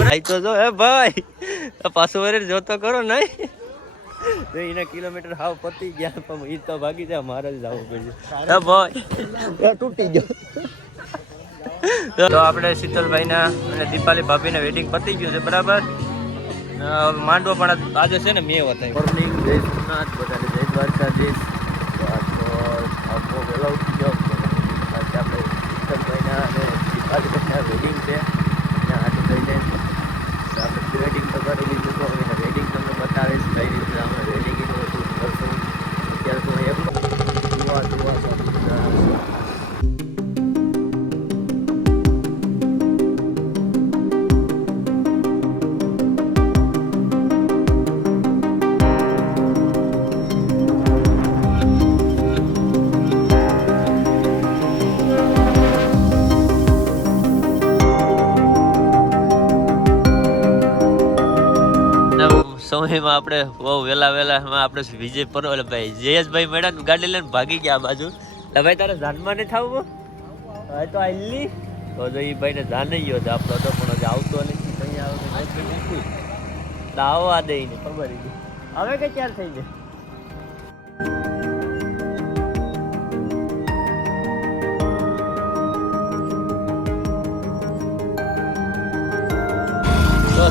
ભાઈ તો જો હે ભાઈ પાછો વરે જોતો કરો નહીં તો એના કિલોમીટર હાવ પતી ગયા પણ ઈ તો ભાગી જાય મારે જ જવું પડશે ભાઈ તૂટી ગયો તો આપણે શીતલભાઈ ના અને દીપાલી ભાભી ના વેડિંગ પતી ગયું છે બરાબર માંડવો પણ આજે છે ને મેં વતાવી મોર્નિંગ જય સોમનાથ બધાને જય દ્વારકાધીશ વહેલો ઉઠી ગયો આપણે શીતલભાઈ ના અને દીપાલી ના વેડિંગ છે હાથ થઈને આપણે વેડિંગ તો કરી લીધું તો હવે વેડિંગ તમને બતાવીશ કઈ રીતે અમે વેડિંગ કરશું અત્યારે તો એમ જોવા સમયમાં આપણે બહુ વહેલામાં આપણે વિજય પરવાલે ભાઈ જયેશભાઈ મેડમ ગાડી લઈને ભાગી ગયા આ બાજુ એટલે ભાઈ તારે જાનમાં નહીં થવું હવે તો આટલી તો જો એ ભાઈને જાન નહીં ગયો આપણો તો પણ આવતો નથી અહીંયા આવે નથી આવો આ દઈને ખબર હવે કે ક્યારે થઈ જાય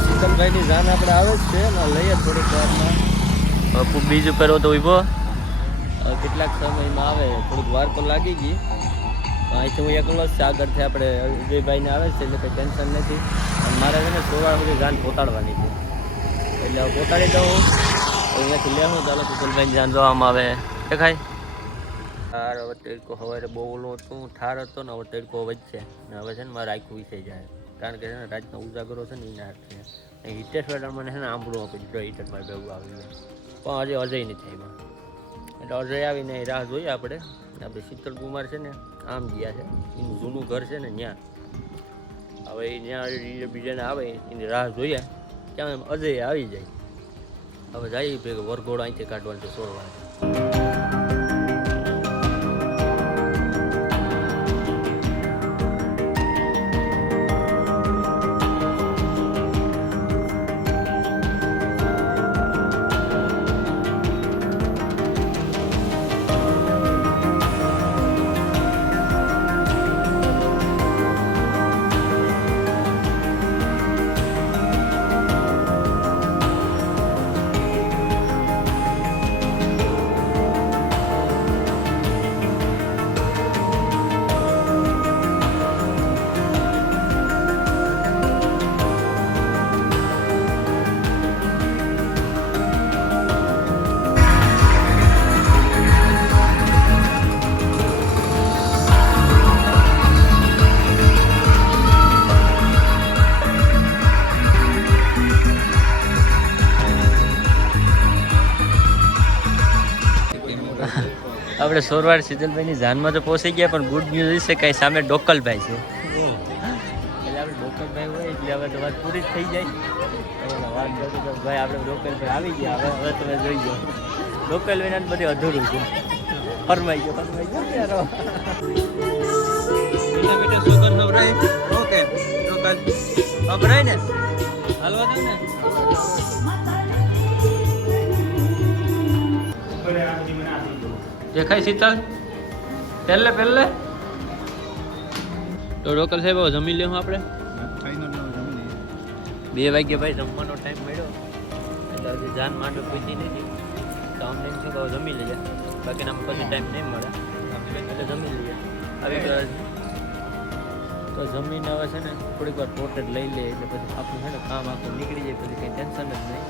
શીતલભાઈ ની જાન આપણે આવે જ છે ને લઈએ થોડીક વારમાં બીજ ઉપર તો ઉભો કેટલાક સમયમાં આવે થોડીક વાર તો લાગી ગઈ અહીંથી હું એકલો જ આગળથી આપણે વિજયભાઈ ને આવે છે એટલે કંઈ ટેન્શન નથી અને મારે છે ને 16 વાગે જાન પહોંચાડવાની છે એટલે પહોંચાડી દઉં અહીંયાથી લેવું ચાલો શીતલભાઈ જાન જોવામાં આવે દેખાય ઠાર હવે તડકો સવારે બહુ ઓલું હતું ઠાર હતો ને હવે તડકો વધશે ને હવે છે ને મારે આખું વિસાઈ જાય કારણ કે છે ને રાતનો ઉજાગરો છે ને એના હાથે હિટેશ મને છે ને આંબળું આપી દીધું હિટેશમાં ભેગું આવી ગયું પણ હજી અજય નથી આવ્યા એટલે અજય આવીને રાહ જોઈએ આપણે શીતલ કુમાર છે ને આમ ગયા છે એનું જૂનું ઘર છે ને ત્યાં હવે એ ત્યાં બીજાને આવે એની રાહ જોઈએ ત્યાં અજય આવી જાય હવે જાય ભેગો વરઘોડો અહીંથી કાઢવાનું છે 16 વાગે આપણે સોરવાડ શીતલભાઈની જાનમાં તો પહોંચી ગયા પણ ગુડ ન્યૂઝ છે કાંઈ સામે ડોકલભાઈ છે એટલે આપણે ડોકલભાઈ હોય એટલે હવે તો વાત પૂરી જ થઈ જાય વાત કરતો તો ભાઈ આપણે ડોકલભાઈ આવી ગયા હવે તમે જોઈ ગયો ડોકલભાઈને બધું અધૂરું છે ફરમાઈ ગયો ઓકે ડોકલ ને હાલવા દે ને દેખાય શીતલ પહેલે તો ડોકલ સાહેબ જમી લેવું આપણે 2 વાગ્યા ભાઈ જમવાનો ટાઈમ મળ્યો એટલે હજી જાન માંડો પીધી નથી તો અમને શું કહો જમી લઈએ બાકીના પછી ટાઈમ નહીં મળે એટલે જમી લઈએ આવી ગયા તો જમીને હવે છે ને થોડીક વાર પોટેડ લઈ લે એટલે પછી આપણું છે ને કામ આખું નીકળી જાય પછી કંઈ ટેન્શન જ નહીં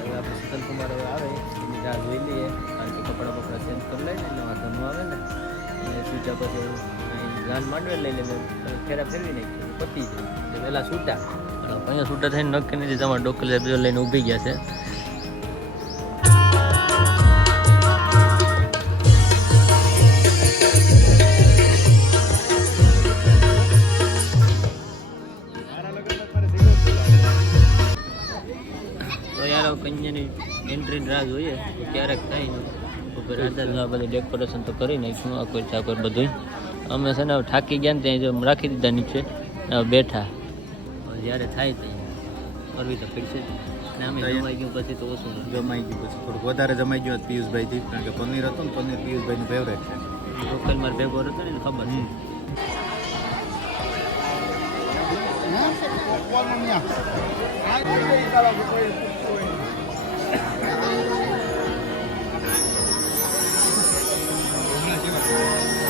હવે આપણે શીતલ કુમાર હવે આવે એની રાહ જોઈ લઈએ કારણ કે કપડાં ચેન્જ કરી લઈને એટલે વાંધો ન આવે ને એટલે છૂટા પછી જાન માંડવે લઈ લે ફેરા ફેરવી નાખી પતી જાય એટલે વહેલા છૂટા અહીંયા છૂટા થઈને નક્કી નથી તમારા ડોકલ બીજો લઈને ઊભી ગયા છે કન્યાની એન્ટ્રીની રાહ જોઈએ ક્યારેક થાય ને ઉપર બધું ડેકોરેશન તો કરી નાખ્યું આખો ચાકોર બધું અમે છે ને થાકી ગયા ને ત્યાં જો રાખી દીધા નીચે હવે બેઠા. જ્યારે થાય ત્યાં કરવી તો પડશે જ. અને અમે જમાઈ ગયું પછી તો ઓછું જમાઈ ગયું પછી થોડુંક વધારે જમાઈ ગયું પિયુષભાઈથી, કારણ કે પનીર હતું ને પનીર પિયુષભાઈનું ફેવરેટ છે. લોકલ મારે ભેગો હતો ને ખબર છે.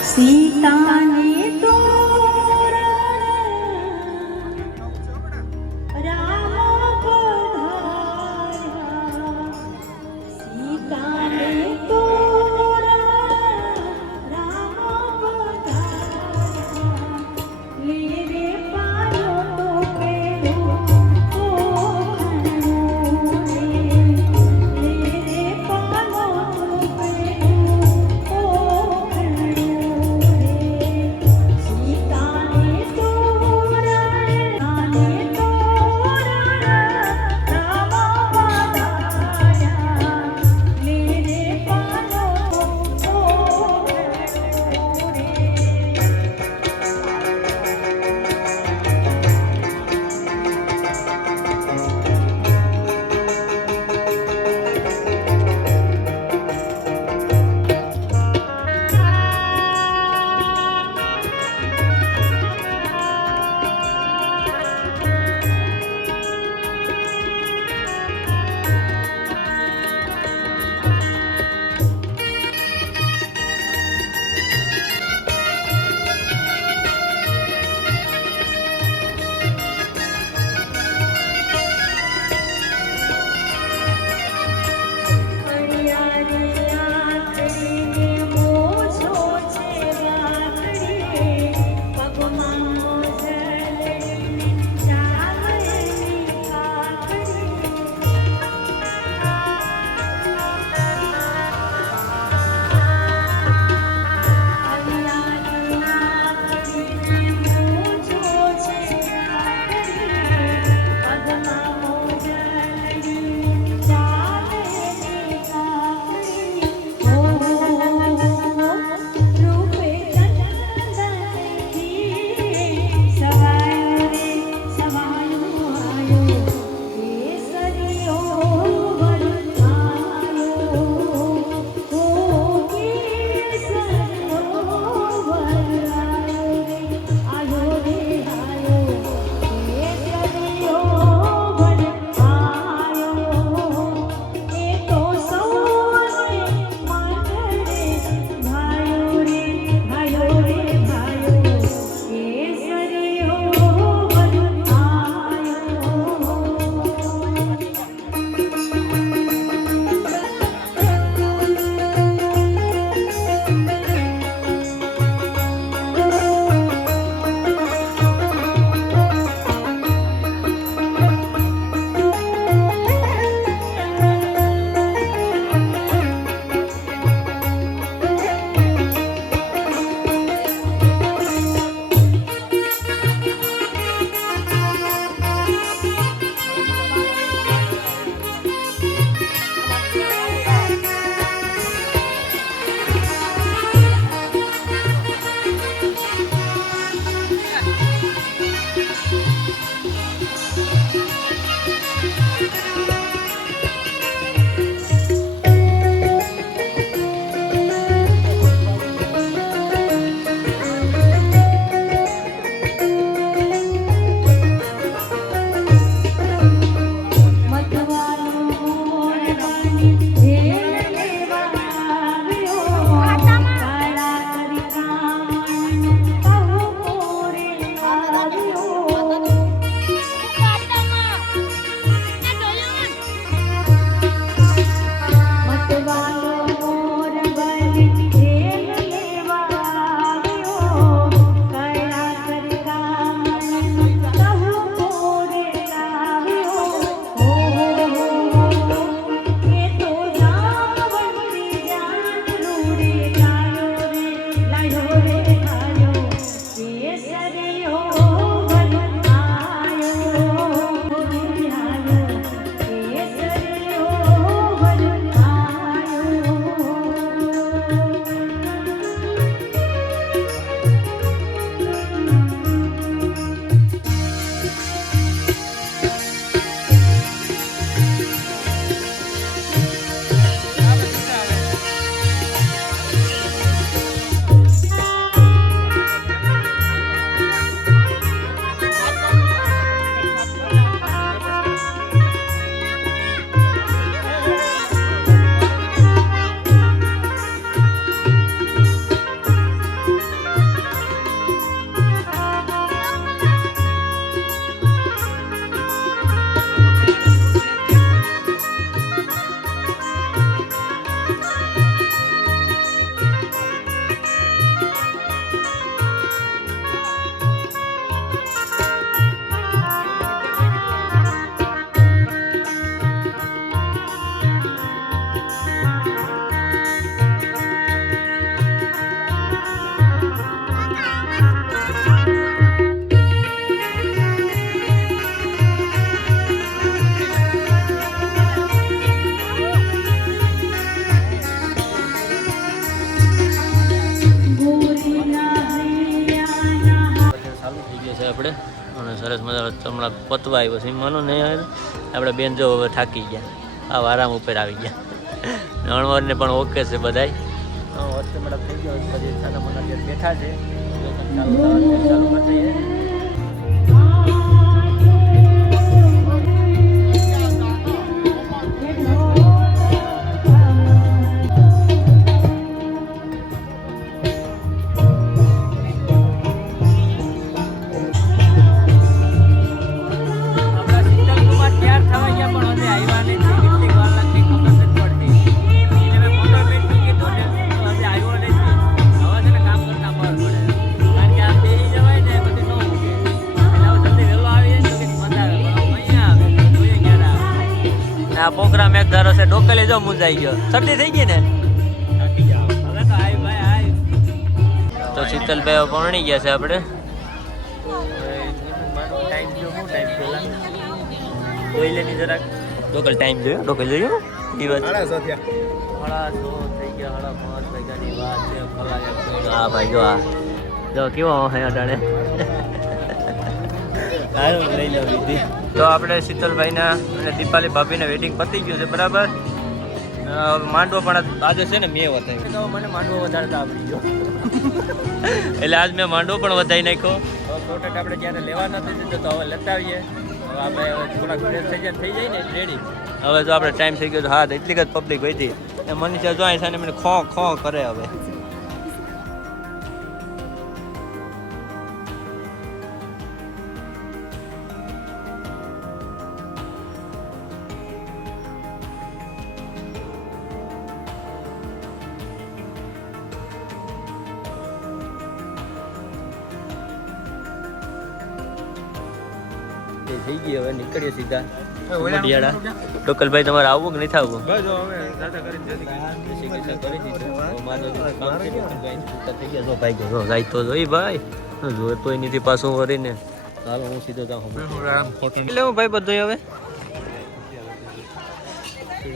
સીતાને તો રામ પધાર્યા, સીતાને તો રામ પધાર્યા, લે રે પાયો તો પેલો ઓખણો રે, લે રે પાયો તો પેલો ઓખણો રે. આપણે અને સરસ મજાનો હમણાં પતવા આવ્યો છે માનો નહીં આવે આપણે બેન જો હવે થાકી ગયા આ આરામ ઉપર આવી ગયા અણવરને પણ ઓકે છે બધાય વર્ષે મેડમ થઈ ગયો પછી સાના મના બેઠા છે ચાલુ કરી દઈએ આ પ્રોગ્રામ એક ધારો છે ડોકલે જો મુંજાઈ ગયો શરદી થઈ ગઈ ને તો શીતલભાઈ પરણી ગયા છે આપણે જોઈ લેની જરાક ડોકલ ટાઈમ જોયો ડોકલ જોયો દિવસ સાડા સો થયા. સાડા સો થઈ ગયા 5:30 વાગ્યાની વાત છે હા ભાઈ જો આ જો કેવો હે અટાણે લઈ લો દીદી તો આપણે શીતલભાઈના અને દીપાલી ભાભીને વેડિંગ પતી ગયું છે બરાબર માંડવો પણ આજે છે ને મેં વધાર્યો તો મને માંડવો વધારતા આવડી ગયો એટલે આજ મેં માંડવો પણ વધારી નાખ્યો હવે પ્રોડક્ટ આપણે જ્યારે લેવા નથી દીધો તો હવે લેતા આવીએ હવે આપણે થોડાક ફ્રેશ થઈ જાય ને રેડી હવે જો આપણે ટાઈમ થઈ ગયો તો હા એટલી જ પબ્લિક વધી એ મનીષા જો અહીં સાને મને ખો ખો કરે હવે થઈ ગઈ હવે નીકળીએ સીધા ટોકલભાઈ તમારે આવવું કે નથી આવવું ભાઈ જોતોય નથી પાછું વળીને ચાલો હું સીધો જાઉં એટલે હું ભાઈ બધું હવે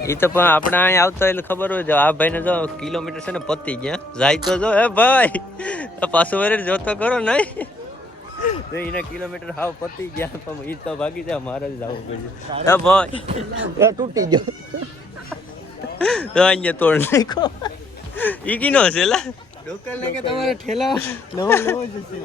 એ તો પણ આપણે અહીંયા આવતા એટલે ખબર હોય છે આ ભાઈને જો કિલોમીટર છે ને પતી ગયા જાય તો જો હે ભાઈ પાછું વરે જોતો કરો નહીં એના કિલોમીટર હાવ પતી ગયા પણ ઈ તો ભાગી જાય મારે જ જવું પડ્યું ભાઈ તૂટી ગયો અહીંયા તોડ નાખો ઈ કીનો છે લા ડોકલ ને કે તમારે ઠેલા લેવો જ છે.